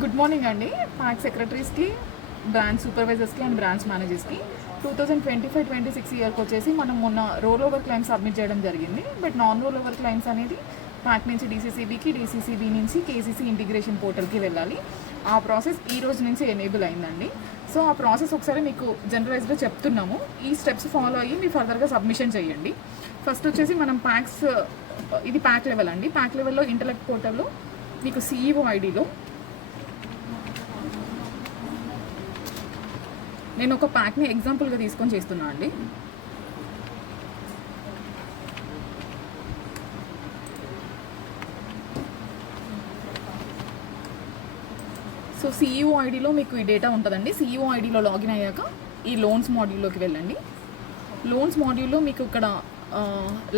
Good morning అండి. Pack సెక్రటరీస్కి, branch సూపర్వైజర్స్కి and branch మేనేజర్స్కి 2025-26 ఇయర్కి వచ్చేసి మనం మొన్న రోల్ ఓవర్ క్లైమ్స్ సబ్మిట్ చేయడం జరిగింది. But non roll over claims అనేది ప్యాక్ నుంచి డీసీసీబీకి, డీసీసీబీ నుంచి కేసీసీ ఇంటిగ్రేషన్ పోర్టల్కి వెళ్ళాలి. ఆ ప్రాసెస్ ఈ రోజు నుంచి ఎనేబుల్ అయిందండి. సో ఆ ప్రాసెస్ ఒకసారి మీకు జనరలైజ్గా చెప్తున్నాము. ఈ స్టెప్స్ ఫాలో అయ్యి మీరు ఫర్దర్గా సబ్మిషన్ చేయండి. ఫస్ట్ వచ్చేసి మనం ప్యాక్స్, ఇది ప్యాక్ లెవెల్ అండి. ప్యాక్ లెవెల్లో ఇంటలెక్ట్ పోర్టల్లో మీకు సిఈఓ ఐడిలో నేను ఒక ప్యాక్ని ఎగ్జాంపుల్గా తీసుకొని చేస్తున్నా అండి. సో సిఈఓ ఐడిలో మీకు ఈ డేటా ఉంటుందండి. సిఈఓ ఐడిలో లాగిన్ అయ్యాక ఈ లోన్స్ మాడ్యూల్లోకి వెళ్ళండి. లోన్స్ మాడ్యూల్లో మీకు ఇక్కడ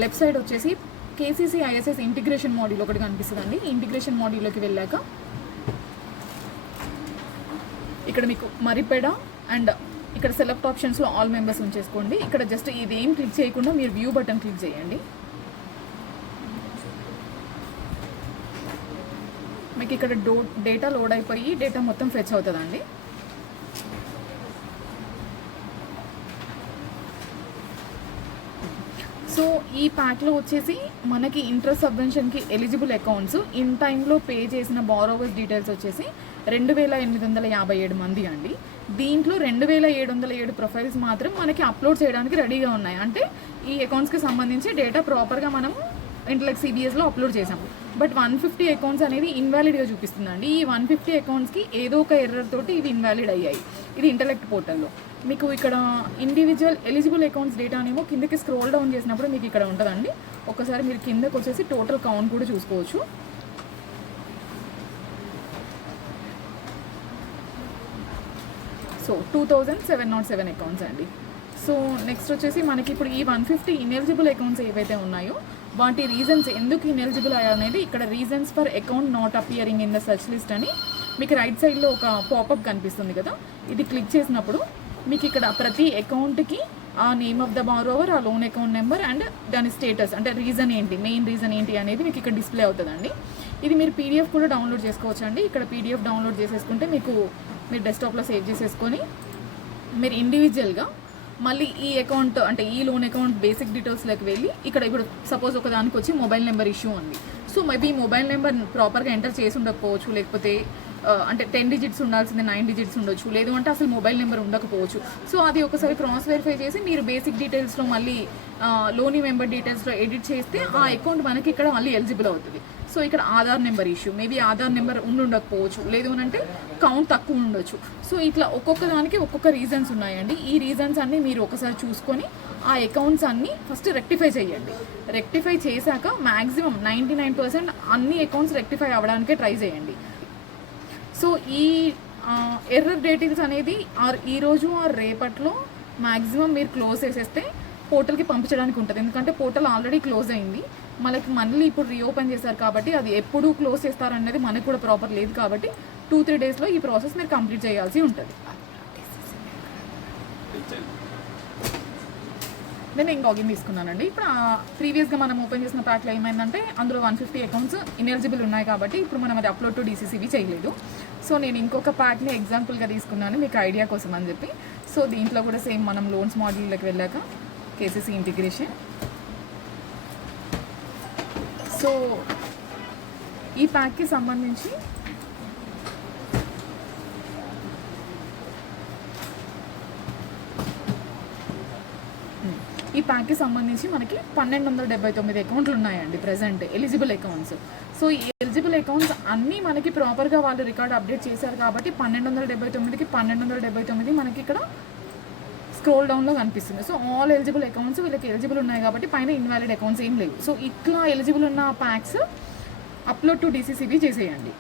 లెఫ్ట్ సైడ్ వచ్చేసి కేసీసీ ఐఎస్ఎస్ ఇంటిగ్రేషన్ మాడ్యూల్ ఒకటి కనిపిస్తుందండి. ఇంటిగ్రేషన్ మాడ్యూల్లోకి వెళ్ళాక ఇక్కడ మీకు మరిపెడ అండ్ ఇక్కడ సెలెక్ట్ ఆప్షన్స్లో ఆల్ మెంబర్స్ ఉంచేసుకోండి. ఇక్కడ జస్ట్ ఇదేం క్లిక్ చేయకుండా మీరు వ్యూ బటన్ క్లిక్ చేయండి. మీకు ఇక్కడ డేటా లోడ్ అయిపోయి డేటా మొత్తం ఫెచ్ అవుతుందండి. సో ఈ ప్యాక్లో వచ్చేసి మనకి ఇంట్రెస్ట్ సబ్వెన్షన్కి ఎలిజిబుల్ అకౌంట్స్ ఇన్ టైంలో పే చేసిన బారోవర్స్ డీటెయిల్స్ వచ్చేసి 2857 మంది అండి. దీంట్లో 2707 ప్రొఫైల్స్ మాత్రం మనకి అప్లోడ్ చేయడానికి రెడీగా ఉన్నాయి. అంటే ఈ అకౌంట్స్కి సంబంధించి డేటా ప్రాపర్గా మనం ఇంటలెక్ట్ సిబిఎస్లో అప్లోడ్ చేసాము. బట్ 150 అకౌంట్స్ అనేది ఇన్వాలిడ్గా చూపిస్తుందండి. ఈ 150 అకౌంట్స్కి ఏదో ఒక ఎర్రర్ తోటి ఇవి ఇన్వాలిడ్ అయ్యాయి. ఇది ఇంటలెక్ట్ పోర్టల్లో మీకు ఇక్కడ ఇండివిజువల్ ఎలిజిబుల్ అకౌంట్స్ డేటా అనేమో కిందకి స్క్రోల్ డౌన్ చేసినప్పుడు మీకు ఇక్కడ ఉంటుందండి. ఒకసారి మీరు కిందకి వచ్చేసి టోటల్ కౌంట్ కూడా చూసుకోవచ్చు. సో 2707 అకౌంట్స్ అండి. సో నెక్స్ట్ వచ్చేసి మనకి ఇప్పుడు ఈ 150 ఇన్ఎలిజిబుల్ అకౌంట్స్ ఏవైతే ఉన్నాయో వాటి రీజన్స్ ఎందుకు ఇన్ఎలిజిబుల్ అయ్యా అనేది ఇక్కడ reasons for account not appearing in the search list అని మీకు రైట్ సైడ్లో ఒక పాపప్ కనిపిస్తుంది కదా. ఇది క్లిక్ చేసినప్పుడు మీకు ఇక్కడ ప్రతి అకౌంట్కి ఆ నేమ్ ఆఫ్ ద బారోవర్, ఆ లోన్ అకౌంట్ నెంబర్ అండ్ దాని స్టేటస్ అంటే రీజన్ ఏంటి, మెయిన్ రీజన్ ఏంటి అనేది మీకు ఇక్కడ డిస్ప్లే అవుతుందండి. ఇది మీరు పీడిఎఫ్ కూడా డౌన్లోడ్ చేసుకోవచ్చు అండి. ఇక్కడ పీడిఎఫ్ డౌన్లోడ్ చేసేసుకుంటే మీకు మీరు డెస్క్టాప్లో సేవ్ చేసేసుకొని మీరు ఇండివిజువల్గా మళ్ళీ ఈ అకౌంట్ అంటే ఈ లోన్ అకౌంట్ బేసిక్ డీటెయిల్స్లోకి వెళ్ళి ఇక్కడ ఇప్పుడు సపోజ్ ఒక దానికి వచ్చి మొబైల్ నెంబర్ ఇష్యూ ఉంది. సో మేబీ మొబైల్ నెంబర్ ప్రాపర్గా ఎంటర్ చేసి ఉండకపోవచ్చు, లేకపోతే అంటే 10 డిజిట్స్ ఉండాల్సిందే 9 డిజిట్స్ ఉండొచ్చు, లేదు అంటే అసలు మొబైల్ నెంబర్ ఉండకపోవచ్చు. సో అది ఒకసారి క్రాస్ వెరిఫై చేసి మీరు బేసిక్ డీటెయిల్స్లో మళ్ళీ లోనీ మెంబర్ డీటెయిల్స్లో ఎడిట్ చేస్తే ఆ అకౌంట్ మనకి ఇక్కడ మళ్ళీ ఎలిజిబుల్ అవుతుంది. సో ఇక్కడ Aadhaar number issue, maybe Aadhaar number ఉండకపోవచ్చు, లేదు అంటే కౌంట్ తక్కువ ఉండొచ్చు. సో ఇట్లా ఒక్కొక్క దానికి ఒక్కొక్క రీజన్స్ ఉన్నాయండి. ఈ రీజన్స్ అన్నీ మీరు ఒకసారి చూసుకొని ఆ అకౌంట్స్ అన్నీ ఫస్ట్ రెక్టిఫై చేయండి. రెక్టిఫై చేశాక మ్యాక్సిమం 99% అన్ని అకౌంట్స్ రెక్టిఫై అవ్వడానికే ట్రై చేయండి. సో ఈ ఎర్రర్ డీటెయిల్స్ అనేది ఈరోజు రేపట్లో మ్యాక్సిమం మీరు క్లోజ్ చేసేస్తే పోర్టల్కి పంపించడానికి ఉంటుంది. ఎందుకంటే పోర్టల్ ఆల్రెడీ క్లోజ్ అయింది, మనకి మళ్ళీ ఇప్పుడు రీఓపెన్ చేశారు కాబట్టి అది ఎప్పుడు క్లోజ్ చేస్తారనేది మనకు కూడా ప్రాపర్ లేదు. కాబట్టి 2-3 డేస్లో ఈ ప్రాసెస్ మీరు కంప్లీట్ చేయాల్సి ఉంటుంది. నేను ఇంకా లాగిన్ తీసుకున్నానండి. ఇప్పుడు ప్రీవియస్గా మనం ఓపెన్ చేసిన ప్యాక్లో ఏమైందంటే అందులో 150 అకౌంట్స్ ఇన్ఎలిజిబుల్ ఉన్నాయి కాబట్టి ఇప్పుడు మనం అది అప్లోడ్ టు డీసీసీబీ చేయలేదు. సో నేను ఇంకొక ప్యాక్ని ఎగ్జాంపుల్గా తీసుకున్నాను మీకు ఐడియా కోసం అని చెప్పి. సో దీంట్లో కూడా సేమ్ మనం లోన్స్ మాడ్యూల్లోకి వెళ్ళాక కేసీసీ ఇంటిగ్రేషన్. సో ఈ ప్యాక్కి సంబంధించి మనకి 1279 అకౌంట్లు ఉన్నాయండి ప్రజెంట్ ఎలిజిబుల్ అకౌంట్స్. సో ఈ ఎలిజిబుల్ అకౌంట్స్ అన్నీ మనకి ప్రాపర్గా వాళ్ళు రికార్డ్ అప్డేట్ చేశారు కాబట్టి 1279కి 1279 మనకి ఇక్కడ స్క్రోల్ డౌన్లో కనిపిస్తుంది. సో ఆల్ ఎలిజిబుల్ అకౌంట్స్ వీళ్ళకి ఎలిజిబుల్ ఉన్నాయి కాబట్టి పైన ఇన్వాలిడ్ అకౌంట్స్ ఏం లేవు. సో ఇట్లా ఎలిజిబుల్ ఉన్న ప్యాక్స్ అప్లోడ్ టు డీసీసీబీ చేసేయండి.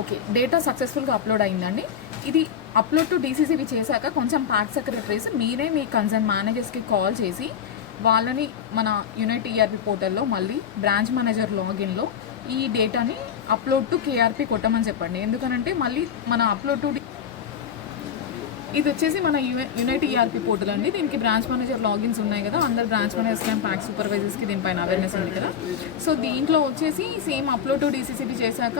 ఓకే, డేటా సక్సెస్ఫుల్గా అప్లోడ్ అయిందండి. ఇది అప్లోడ్ టు డీసీసీబీ చేశాక కొంచెం ప్యాక్ సెక్రటరీస్ మీరే మీ కన్సర్న్ మేనేజర్స్కి కాల్ చేసి వాళ్ళని మన యూనిట్ ఈఆర్పి పోర్టల్లో మళ్ళీ బ్రాంచ్ మేనేజర్ లాగిన్లో ఈ డేటాని అప్లోడ్ టు కేఆర్పి కొట్టమని చెప్పండి. ఎందుకనంటే మళ్ళీ మన అప్లోడ్ టు ఇది వచ్చేసి మన యూనిట్ ఈఆర్పి పోర్టల్ అండి. దీనికి బ్రాంచ్ మేనేజర్ లాగిన్స్ ఉన్నాయి కదా, అందరు బ్రాంచ్ మేనేజర్స్ అండ్ ప్యాక్ సూపర్వైజర్స్కి దీనిపైన అవేర్నెస్ ఉంది కదా. సో దీంట్లో వచ్చేసి సేమ్ అప్లోడ్ టు డీసీసీబీ చేశాక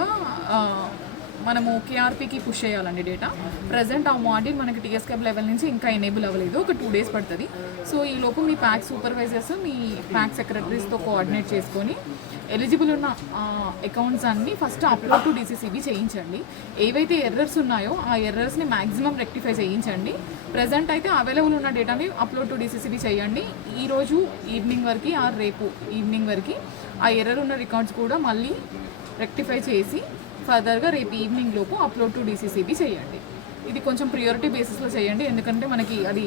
మనము కేఆర్పీకి పుష్ చేయాలండి డేటా. ప్రజెంట్ ఆ మాడ్యూల్ మనకి టీఎస్ క్యాబ్ లెవెల్ నుంచి ఇంకా ఎనేబుల్ అవ్వలేదు, ఒక 2 days పడుతుంది. సో ఈ లోపు మీ ప్యాక్ సూపర్వైజర్స్ మీ ప్యాక్ సెక్రటరీస్తో కోఆర్డినేట్ చేసుకొని ఎలిజిబుల్ ఉన్న అకౌంట్స్ అన్నీ ఫస్ట్ అప్లోడ్ టు డీసీసీబీ చేయించండి. ఏవైతే ఎర్రర్స్ ఉన్నాయో ఆ ఎర్రర్స్ని మ్యాక్సిమం రెక్టిఫై చేయించండి. ప్రజెంట్ అయితే అవైలబుల్ ఉన్న డేటాని అప్లోడ్ టు డీసీసీబీ చేయండి. ఈరోజు ఈవినింగ్ వరకు రేపు ఈవినింగ్ వరకు ఆ ఎర్రర్ ఉన్న రికార్డ్స్ కూడా మళ్ళీ రెక్టిఫై చేసి ఫర్దర్గా రేపు ఈవినింగ్ లోపు అప్లోడ్ టు డీసీసీబీ చేయండి. ఇది కొంచెం ప్రియారిటీ బేసిస్లో చేయండి, ఎందుకంటే మనకి అది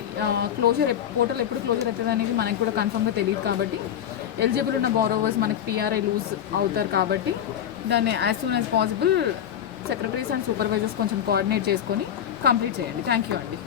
క్లోజర్ పోర్టల్ ఎప్పుడు క్లోజర్ అవుతుంది అనేది మనకి కూడా కన్ఫర్మ్గా తెలియదు. కాబట్టి ఎలిజిబుల్ ఉన్న బారోవర్స్ మనకి పిఆర్ఐ లూజ్ అవుతారు. కాబట్టి దాన్ని as soon as possible secretaries and supervisors కొంచెం కోఆర్డినేట్ చేసుకొని కంప్లీట్ చేయండి. థ్యాంక్ యూ అండి.